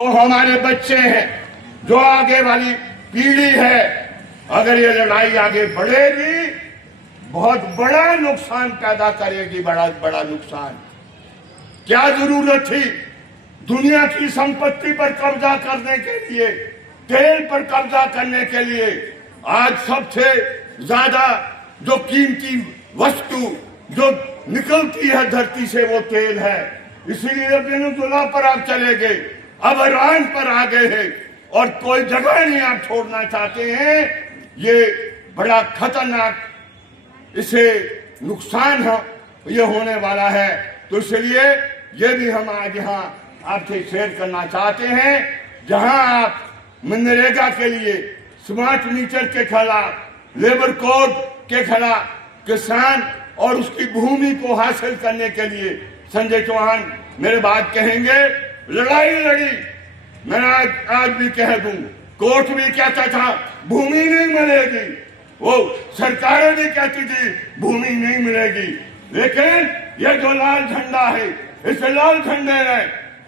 तो हमारे बच्चे हैं, जो आगे वाली पीढ़ी है, अगर ये लड़ाई आगे बढ़ेगी बहुत बड़ा नुकसान पैदा करेगी, बड़ा बड़ा नुकसान। क्या जरूरत थी दुनिया की संपत्ति पर कब्जा करने के लिए, तेल पर कब्जा करने के लिए? आज सबसे ज्यादा जो कीमती वस्तु जो निकलती है धरती से वो तेल है। इसीलिए वेनेजुएला पर आप चले गए, अब ईरान पर आ गए हैं और कोई जगह नहीं आप छोड़ना चाहते हैं। ये बड़ा खतरनाक इसे नुकसान ये होने वाला है। तो इसलिए ये भी हम आज यहाँ आपसे शेयर करना चाहते हैं, जहां आप मनरेगा के लिए, स्मार्ट मीटर के खिलाफ, लेबर कोड के खिलाफ, किसान और उसकी भूमि को हासिल करने के लिए संजय चौहान मेरे बात कहेंगे, लड़ाई लड़ी। मैं आज भी कह दूं, कोर्ट भी कहता था भूमि नहीं मिलेगी, वो सरकारें भी कहती थी भूमि नहीं मिलेगी, लेकिन ये जो लाल झंडा है, इस लाल झंडे ने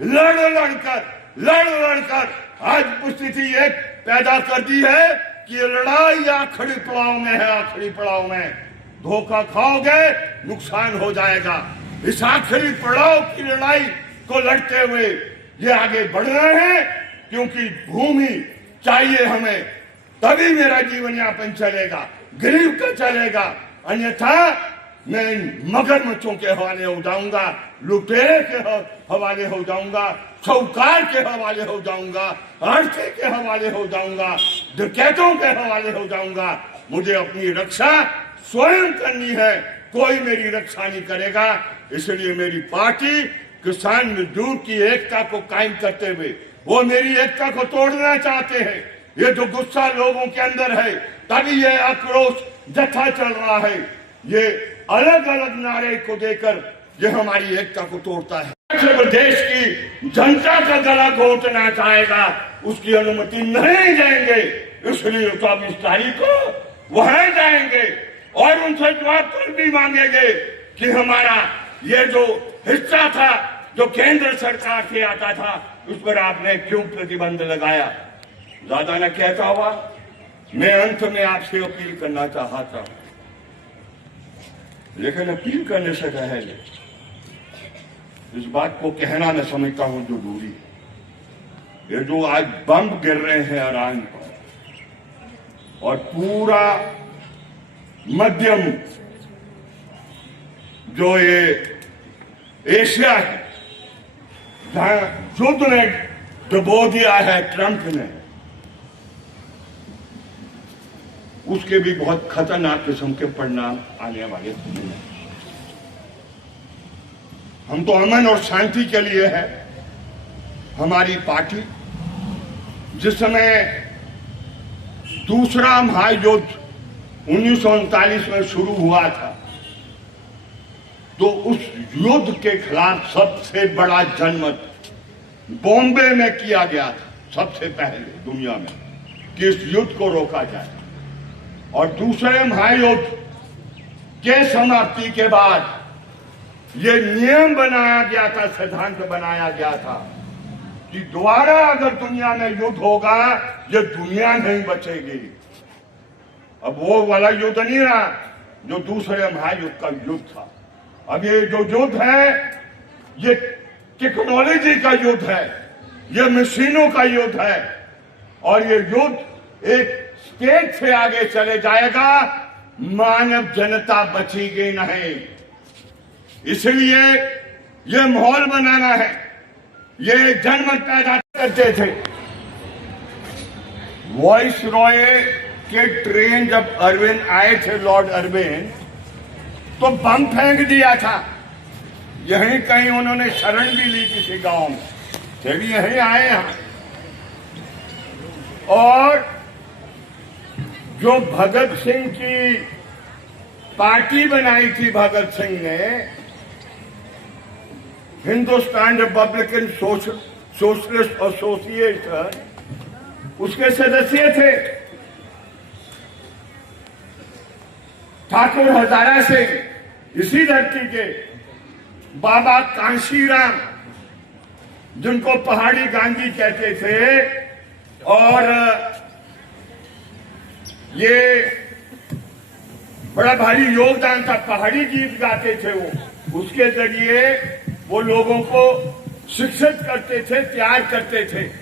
लड़ लड़कर आज स्थिति एक पैदा कर दी है कि ये लड़ाई आखिरी पड़ाव में है। आखिरी पड़ाव में धोखा खाओगे नुकसान हो जाएगा। इस आखिरी पड़ाव की लड़ाई को लड़ते हुए ये आगे बढ़ रहे हैं, क्योंकि भूमि चाहिए हमें, तभी मेरा जीवन यापन चलेगा, गरीब का चलेगा। अन्यथा मैं मगरमच्छों के हवाले हो जाऊंगा, लुटेरे के हवाले हो जाऊंगा, साहूकार के हवाले हो जाऊंगा, आढ़ती के हवाले हो जाऊंगा, डकैतों के हवाले हो जाऊंगा। मुझे अपनी रक्षा स्वयं करनी है, कोई मेरी रक्षा नहीं करेगा। इसलिए मेरी पार्टी किसान मजदूर की एकता को कायम करते हुए वो मेरी एकता को तोड़ना चाहते हैं। ये जो गुस्सा लोगों के अंदर है, तभी ये आक्रोश जत्था चल रहा है। ये अलग अलग नारे को देकर ये हमारी एकता को तोड़ता है। देश की जनता का गला घोटना चाहेगा, उसकी अनुमति नहीं देंगे। इसलिए 24 तारीख को वहां जाएंगे और उनसे जवाब पर भी मांगेंगे कि हमारा ये जो हिस्सा था जो केंद्र सरकार से आता था, उस पर आपने क्यों प्रतिबंध लगाया? ज्यादा न कहता हुआ मैं अंत में आपसे अपील करना चाहता हूं, लेकिन अपील करने से पहले इस बात को कहना मैं समझता हूं जरूरी। ये जो आज बम गिर रहे हैं ईरान पर और पूरा मध्यम जो ये एशिया है, जहां युद्ध ने डुबो दिया है ट्रंप ने, उसके भी बहुत खतरनाक किस्म के परिणाम आने वाले हैं। हम तो अमन और शांति के लिए है। हमारी पार्टी जिस समय दूसरा महायुद्ध 1939 में शुरू हुआ था, तो उस युद्ध के खिलाफ सबसे बड़ा जनमत बॉम्बे में किया गया था, सबसे पहले दुनिया में, कि इस युद्ध को रोका जाए। और दूसरे महायुद्ध के समाप्ति के बाद ये नियम बनाया गया था, सिद्धांत बनाया गया था कि दोबारा अगर दुनिया में युद्ध होगा, ये दुनिया नहीं बचेगी। अब वो वाला युद्ध नहीं रहा जो दूसरे महायुद्ध का युद्ध था। अब ये जो युद्ध है, ये टेक्नोलॉजी का युद्ध है, ये मशीनों का युद्ध है, और ये युद्ध एक स्टेज से आगे चले जाएगा, मानव जनता बचेगी नहीं। इसलिए ये माहौल बनाना है। ये जनमत पैदा करते थे। वॉइस रॉय के ट्रेन जब अरविंद आए थे, लॉर्ड अरविंद, तो बम फेंक दिया था। यहीं कहीं उन्होंने शरण भी ली किसी गांव में, फिर यहीं आए हैं। और जो भगत सिंह की पार्टी बनाई थी, भगत सिंह ने हिंदुस्तान रिपब्लिकन सोशलिस्ट एसोसिएशन, उसके सदस्य थे। ठाकुर हजारा सिंह इसी धरती के, बाबा कांशीराम जिनको पहाड़ी गांधी कहते थे, और ये बड़ा भारी योगदान था। पहाड़ी गीत गाते थे वो, उसके जरिए वो लोगों को शिक्षित करते थे, तैयार करते थे।